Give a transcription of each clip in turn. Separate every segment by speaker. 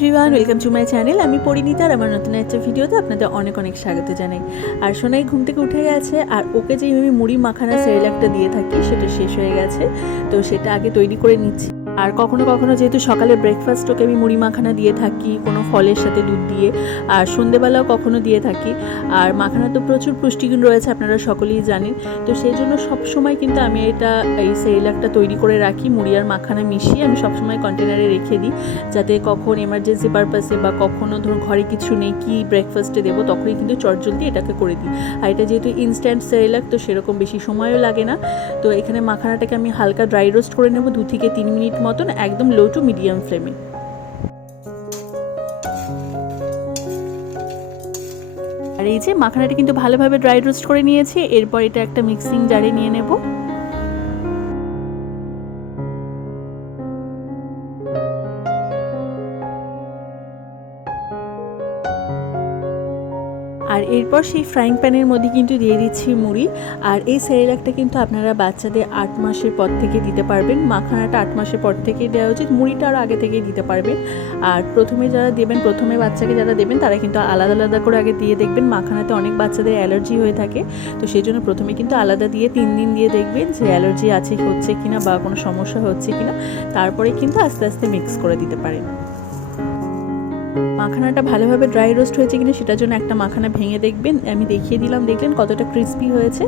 Speaker 1: Everyone welcome to my channel আমি পরিণীতা আর আমার নতুন একটা ভিডিওতে আপনাদের অনেক অনেক স্বাগত জানাই। আর সোনাই ঘুম থেকে উঠে গেছে, আর ওকে যে আমি মুড়ি মাখানা সেরেলাকটা দিয়ে থাকি, সেটা শেষ হয়ে গেছে। তো সেটা আগে তৈরি করে নিচ্ছি। আর কখনো কখনো যেহেতু সকালে ব্রেকফাস্ট ওকে আমি মুড়ি মাখানা দিয়ে থাকি, কোনো ফলের সাথে দুধ দিয়ে, আর সন্ধেবেলাও কখনো দিয়ে থাকি, আর মাখানা তো প্রচুর পুষ্টিগুণ রয়েছে আপনারা সকলেই জানেন, তো সেই জন্য সবসময় কিন্তু আমি এটা, এই সেরেলাকটা তৈরি করে রাখি, মুড়ি আর মাখানা মিশিয়ে আমি সবসময় কন্টেনারে রেখে দিই, যাতে কখন এমার্জেন্সি পারপাসে বা কখনো ধরুন ঘরে কিছু নেই, কি ব্রেকফাস্টে দেবো, তখনই কিন্তু চটজলদি এটাকে করে দিই। আর এটা যেহেতু ইনস্ট্যান্ট সেরেলাক তো সেরকম বেশি সময়ও লাগে না, তো এখানে মাখানাটাকে আমি হালকা ড্রাই রোস্ট করে নেব, দু থেকে তিন মিনিট মতন একদম লো টু মিডিয়াম ফ্লেমে আর এই যে মাখানাটা কিন্তু ভালোভাবে ড্রাই রোস্ট করে নিয়েছি, এরপর এটা একটা মিক্সিং জারে নিয়ে নেব। আর এরপর সেই ফ্রাইং প্যানের মধ্যে কিন্তু দিয়ে দিচ্ছি মুড়ি। আর এই সেরেলাকটা কিন্তু আপনারা বাচ্চাদের আট মাসের পর থেকে দিতে পারবেন। মাখানাটা আট মাসের পর থেকেই দেওয়া উচিত। মুড়িটা আরও আগে থেকেই দিতে পারবেন। আর প্রথমে যারা দেবেন, প্রথমে বাচ্চাকে যারা দেবেন, তারা কিন্তু আলাদা আলাদা করে আগে দিয়ে দেখবেন। মাখানাতে অনেক বাচ্চাদের অ্যালার্জি হয়ে থাকে। তো সেই জন্য প্রথমে কিন্তু আলাদা দিয়ে তিন দিন দিয়ে দেখবেন যে অ্যালার্জি আছে, হচ্ছে কিনা বা কোনো সমস্যা হচ্ছে কিনা। তারপরে কিন্তু আস্তে আস্তে মিক্স করে দিতে পারেন। মাখানাটা ভালোভাবে ড্রাই রোস্ট হয়েছে কিনা সেটার জন্য একটা মাখানা ভেঙে দেখবেন। আমি দেখিয়ে দিলাম দেখলেন কতটা ক্রিস্পি হয়েছে।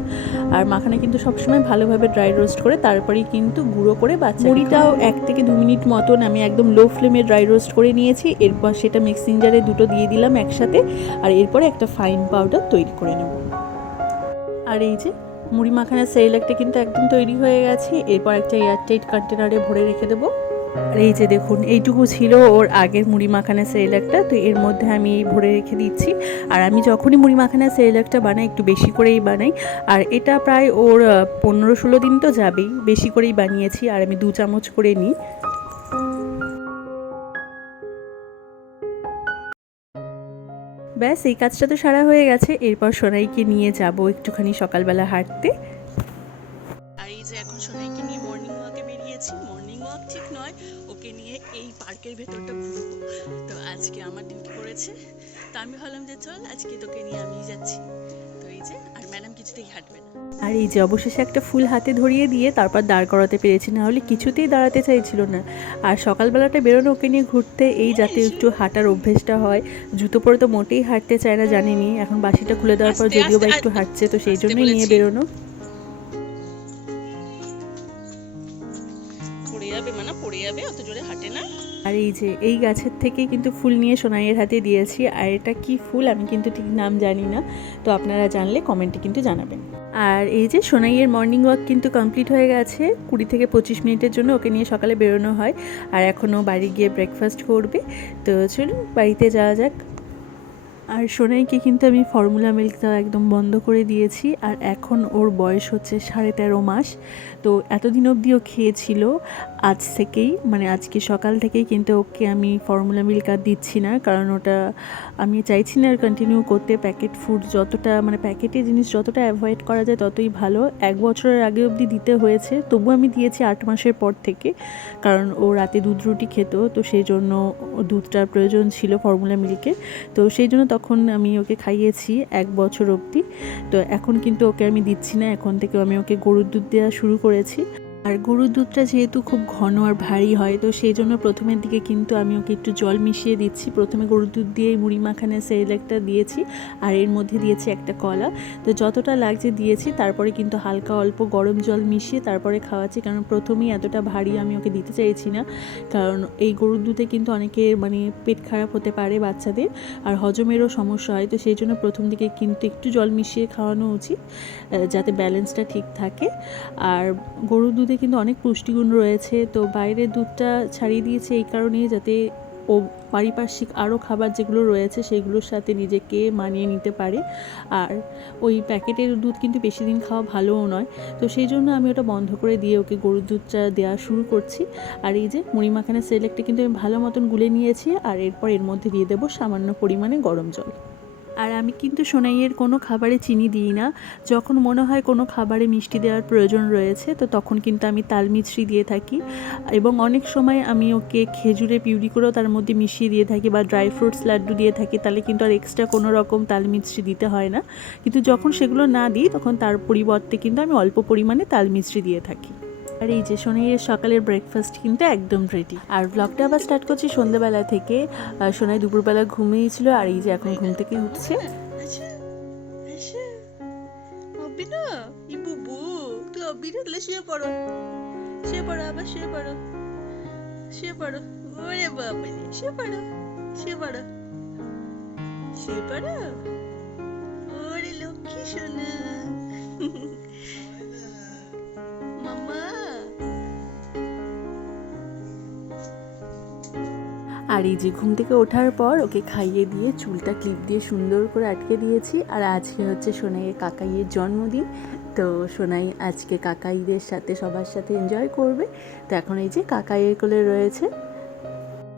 Speaker 1: আর মাখানা কিন্তু সবসময় ভালোভাবে ড্রাই রোস্ট করে তারপরেই কিন্তু গুঁড়ো করে বাচ্চা মুড়িটাও এক থেকে দু মিনিট মতন আমি একদম লো ফ্লেমে ড্রাই রোস্ট করে নিয়েছি। এরপর সেটা মিক্সিং জারে দুটো দিয়ে দিলাম একসাথে। আর এরপরে একটা ফাইন পাউডার তৈরি করে নেব। আর এই যে মুড়ি মাখানার সেরেলাকটা কিন্তু একদম তৈরি হয়ে গেছে। এরপর একটা এয়ারটাইট কন্টেনারে ভরে রেখে দেবো। আর এই যে দেখুন, এইটুকু ছিল ওর আগের মুড়ি মাখানা সেরেলাকটা তো এর মধ্যে আমি ভরে রেখে দিচ্ছি। আর আমি যখনই মুড়ি মাখানা সেরেলাকটা বানাই, একটু বেশি করেই বানাই। আর এটা প্রায় ওর পনেরো ষোলো দিন তো যাবেই, বেশি করেই বানিয়েছি, আর আমি দু চামচ করে নিই। ব্যাস, এই কাজটা তো সারা হয়ে গেছে, এরপর সোনাইকে নিয়ে যাব একটুখানি সকালবেলা হাঁটতে। ঠিক নয়। ওকে নিয়ে এই পার্কের ভেতরটা ঘুরবো। তো আজকে আমার ডিউটি করেছে তো আমি ভাবলাম যে চল আজকে তোকে নিয়ে আমি যাচ্ছি। তো এই যে আর ম্যাডাম কিছুতেই হাঁটবে না। আর এই যে অবশেষে একটা ফুল হাতে ধরিয়ে দিয়ে তারপর দাঁড় করাতে পেরেছি। না হলে কিছুতেই দাঁড়াতে চাইছিল না। আর সকালবেলাটা বেরোনো ওকে নিয়ে ঘুরতে এই যাতে একটু হাঁটার অভ্যেসটা হয়। জুতো পরে তো মোটেই হাঁটতে চায় না জানিনি। এখন বাসিটা খুলে দেওয়ার পর যদিও বা একটু হাঁটছে তো সেই জন্যই নিয়ে বেরোনো।
Speaker 2: যাবে মানে পড়ে যাবে, অত জোরে হাঁটে না।
Speaker 1: আর এই যে, এই গাছের থেকেই কিন্তু ফুল নিয়ে সোনাইয়ের হাতে দিয়েছি। আর এটা কি ফুল আমি কিন্তু ঠিক নাম জানি না, তো আপনারা জানলে কমেন্টে কিন্তু জানাবেন। আর এই যে, সোনাইয়ের মর্নিং ওয়াক কিন্তু কমপ্লিট হয়ে গেছে। কুড়ি থেকে পঁচিশ মিনিটের জন্য ওকে নিয়ে সকালে বেরোনো হয়। আর এখনও বাড়ি গিয়ে ব্রেকফাস্ট করবে। তো চলুন, বাড়িতে যাওয়া যাক। আর সোনাইকে কিন্তু আমি ফর্মুলা মিল্ক দেওয়া একদম বন্ধ করে দিয়েছি। আর এখন ওর বয়স হচ্ছে সাড়ে তেরো মাস। তো এতদিন অবধি ও খেয়েছিল। আজ থেকেই মানে আজকে সকাল থেকেই কিন্তু ওকে আমি ফর্মুলা মিল্ক আর দিচ্ছি না, কারণ ওটা আমি চাইছি না আর কন্টিনিউ করতে। প্যাকেট ফুড যতটা মানে প্যাকেটে জিনিস যতটা অ্যাভয়েড করা যায় ততই ভালো। এক বছরের আগে অবধি দিতে হয়েছে, তবু আমি দিয়েছি আট মাসের পর থেকে, কারণ ও রাতে দুধ রুটি খেত, তো সেই জন্য দুধটার প্রয়োজন ছিল ফর্মুলা মিল্কে তো সেই জন্য তখন আমি ওকে খাইয়েছি এক বছর অবধি। তো এখন কিন্তু ওকে আমি দিচ্ছি না, এখন থেকে আমি ওকে গরুর দুধ দেওয়া শুরু করেছি। আর গরুর দুধটা যেহেতু খুব ঘন আর ভারী হয়, তো সেই জন্য প্রথমের দিকে কিন্তু আমি ওকে একটু জল মিশিয়ে দিচ্ছি। প্রথমে গরুর দুধ দিয়ে মুড়ি মাখানে সেরেলাকটা দিয়েছি, আর এর মধ্যে দিয়েছি একটা কলা। তো যতটা লাগছে দিয়েছি, তারপরে কিন্তু হালকা অল্প গরম জল মিশিয়ে তারপরে খাওয়াচ্ছি, কারণ প্রথমেই এতটা ভারী আমি ওকে দিতে চাইছি না। কারণ এই গরুর দুধে কিন্তু অনেকে মানে পেট খারাপ হতে পারে বাচ্চাদের, আর হজমেরও সমস্যা হয়, তো সেই জন্য প্রথম দিকে কিন্তু একটু জল মিশিয়ে খাওয়ানো উচিত যাতে ব্যালেন্সটা ঠিক থাকে। আর গরুর দুধে কিন্তু অনেক পুষ্টিগুণ রয়েছে। তো বাইরের দুধটা ছাড়িয়ে দিয়েছে এই কারণেই যাতে ও পারিপার্শ্বিক আরও খাবার যেগুলো রয়েছে সেগুলোর সাথে নিজেকে মানিয়ে নিতে পারে। আর ওই প্যাকেটের দুধ কিন্তু বেশি দিন খাওয়া ভালোও নয়। তো সেই জন্য আমি ওটা বন্ধ করে দিয়ে ওকে গরুর দুধটা দেওয়া শুরু করছি। আর এই যে মুড়ি মাখানা সেলেকটা কিন্তু আমি ভালো মতন গুলে নিয়েছি। আর এরপর এর মধ্যে দিয়ে দেবো সামান্য পরিমাণে গরম জল। আর আমি কিন্তু সোনাইয়ের কোনো খাবারে চিনি দিই না। যখন মনে হয় কোনো খাবারে মিষ্টি দেওয়ার প্রয়োজন রয়েছে, তো তখন কিন্তু আমি তাল মিছরি দিয়ে থাকি। এবং অনেক সময় আমি ওকে খেজুরে, পিউরি করেও তার মধ্যে মিশিয়ে দিয়ে থাকি বা ড্রাই ফ্রুটস, লাড্ডু দিয়ে থাকি, তাহলে কিন্তু আর এক্সট্রা কোনো রকম তাল মিছরি দিতে হয় না। কিন্তু যখন সেগুলো না দিই, তখন তার পরিবর্তে কিন্তু আমি অল্প পরিমাণে তাল মিছরি দিয়ে থাকি। আর এই যে সোনাইয়ের সকালের ব্রেকফাস্ট কিন্তু একদম রেডি আর ব্লগটা আবার স্টার্ট করছি সন্ধ্যেবেলা থেকে। সোনাই দুপুরবেলা ঘুমিয়েছিল আর এই যে এখন ঘুম থেকে উঠছে।
Speaker 2: শুয়ে পড়ো। শুয়ে পড়ো, আবার শুয়ে পড়ো। শুয়ে পড়ো। ওরে বাবা শুয়ে পড়ো শুয়ে পড়ো। শুয়ে পড়ো? ওরে লক্ষ্মী সোনা।
Speaker 1: আর এই যে ঘুম থেকে ওঠার পর ওকে খাইয়ে দিয়ে চুলটা ক্লিপ দিয়ে সুন্দর করে আটকে দিয়েছি। আর আজকে হচ্ছে সোনাইয়ের কাকাইয়ের জন্মদিন। তো সোনাই আজকে কাকাইদের সাথে সবার সাথে এনজয় করবে। তো এখন এই যে কাকাইয়ের কোলে রয়েছে।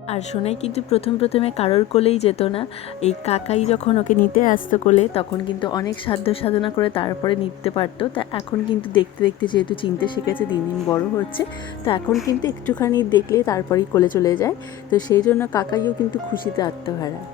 Speaker 1: আর সোনাই কিন্তু প্রথম প্রথমে কারোর কোলেই যেত না। এই কাকাই যখন ওকে নিতে আসতো কোলে, তখন কিন্তু অনেক সাধ্য সাধনা করে তারপরে নিতে পারতো। তা এখন কিন্তু দেখতে দেখতে যেহেতু চিনতে শিখেছে, দিন দিন বড় হচ্ছে, তো এখন কিন্তু একটুখানি দেখলে তারপরেই কোলে চলে যায়। তো সেই জন্য কাকাইও কিন্তু খুশিতে আত্মহারা।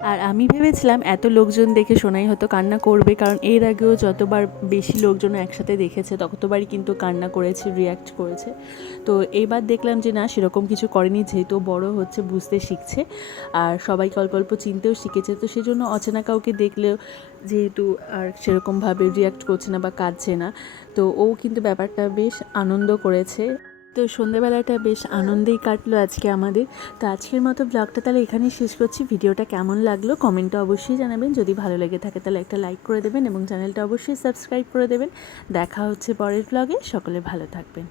Speaker 1: আর আমি ভেবেছিলাম এত লোকজন দেখে শোনাই হয়তো কান্না করবে, কারণ এর আগেও যতবার বেশি লোকজন একসাথে দেখেছে, ততবারই কিন্তু কান্না করেছে রিয়্যাক্ট করেছে। তো এবার দেখলাম যে না, সেরকম কিছু করেনি, যেহেতু বড় হচ্ছে, বুঝতে শিখছে। আর সবাই অল্প অল্প চিনতেও শিখেছে, তো সেজন্য অচেনা কাউকে দেখলেও যেহেতু আর সেরকমভাবে রিয়্যাক্ট করছে না বা কাঁদছে না, তো ও কিন্তু ব্যাপারটা বেশ আনন্দ করেছে। তো সন্ধেবেলাটা বেশ আনন্দেই কাটলো আজকে আমাদের। তো আজকের মতো ব্লগটা তাহলে এখানেই শেষ করছি। ভিডিওটা কেমন লাগল কমেন্টটা অবশ্যই জানাবেন। যদি ভালো লেগে থাকে তাহলে একটা লাইক করে দেবেন এবং চ্যানেলটা অবশ্যই সাবস্ক্রাইব করে দেবেন। দেখা হচ্ছে পরের ব্লগে। সকলে ভালো থাকবেন।